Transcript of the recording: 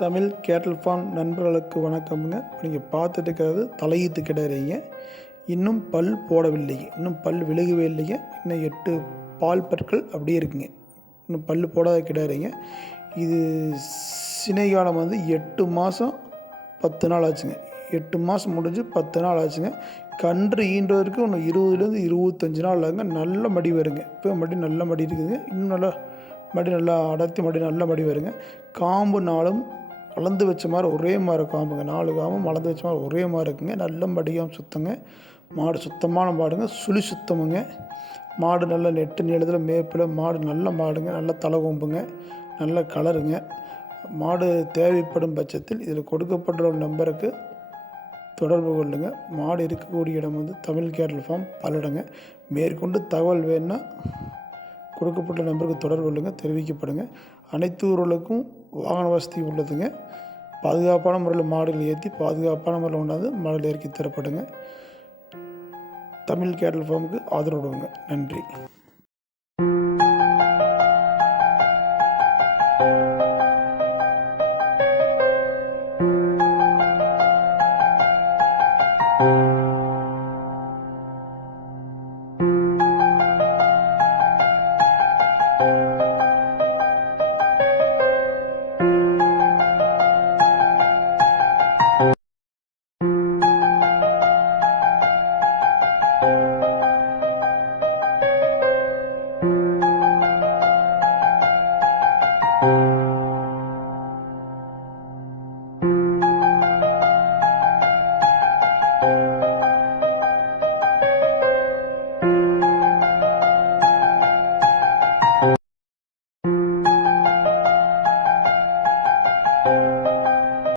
தமிழ் கேட்டல் ஃபார்ம் நண்பர்களுக்கு வணக்கம்ங்க. நீங்கள் பார்த்துட்டு இருக்கிறது தலையீத்து கிடாரிங்க. இன்னும் பல் போடவில்லைங்க, இன்னும் பல் விழுகவே இல்லைங்க. இன்னும் 8 பால் பற்கள் அப்படியே இருக்குங்க. இன்னும் பல் போடாத கிடாரிங்க. இது சினை காலம் 8 மாதம் 10 நாள் ஆச்சுங்க. 8 மாதம் முடிஞ்சு 10 நாள் ஆச்சுங்க. கன்று ஈன்றதற்கு இன்னும் 20லேருந்து 25 நாள் ஆகுங்க. நல்ல மடி வருங்க. இப்போ மடி நல்ல மடி இருக்குதுங்க. இன்னும் நல்லா மடி நல்லா அடர்த்தி மடி நல்ல மடி வருங்க. காம்பு நாளும் வளர்ந்து வச்ச மாதிரி ஒரே மாதிரி காம்புங்க. 4 காம்பும் வளர்ந்து வச்ச மாதிரி ஒரே மாதிரி இருக்குங்க. நல்ல மடியாக சுத்தங்க. மாடு சுத்தமான மாடுங்க. சுழி சுத்தமுங்க. மாடு நல்ல நெட்டு நீளத்தில் மேப்பில் மாடு நல்ல மாடுங்க. நல்ல தலை கொம்புங்க. நல்ல கலருங்க. மாடு தேவைப்படும் பட்சத்தில் இதில் கொடுக்கப்பட்ட நம்பருக்கு தொடர்பு கொள்ளுங்க. மாடு இருக்கக்கூடிய இடம் தமிழ் கேட்டல் ஃபார்ம் பல்லடங்க. மேற்கொண்டு தகவல் வேணுன்னா கொடுக்கப்பட்ட நம்பருக்கு தொடர்பு கொள்ளுங்க, தெரிவிக்கப்படுங்க. அனைத்து ஊர்களுக்கும் வாகன வசதி உள்ளதுங்க. பாதுகாப்பான முறையில் மாடுகள் ஏற்றி பாதுகாப்பான முறையில் கொண்டாந்து மாடுகள் இறக்கி தரப்படுங்க. தமிழ் கேட்டல் ஃபார்முக்கு ஆதரவு கொடுங்க. நன்றி.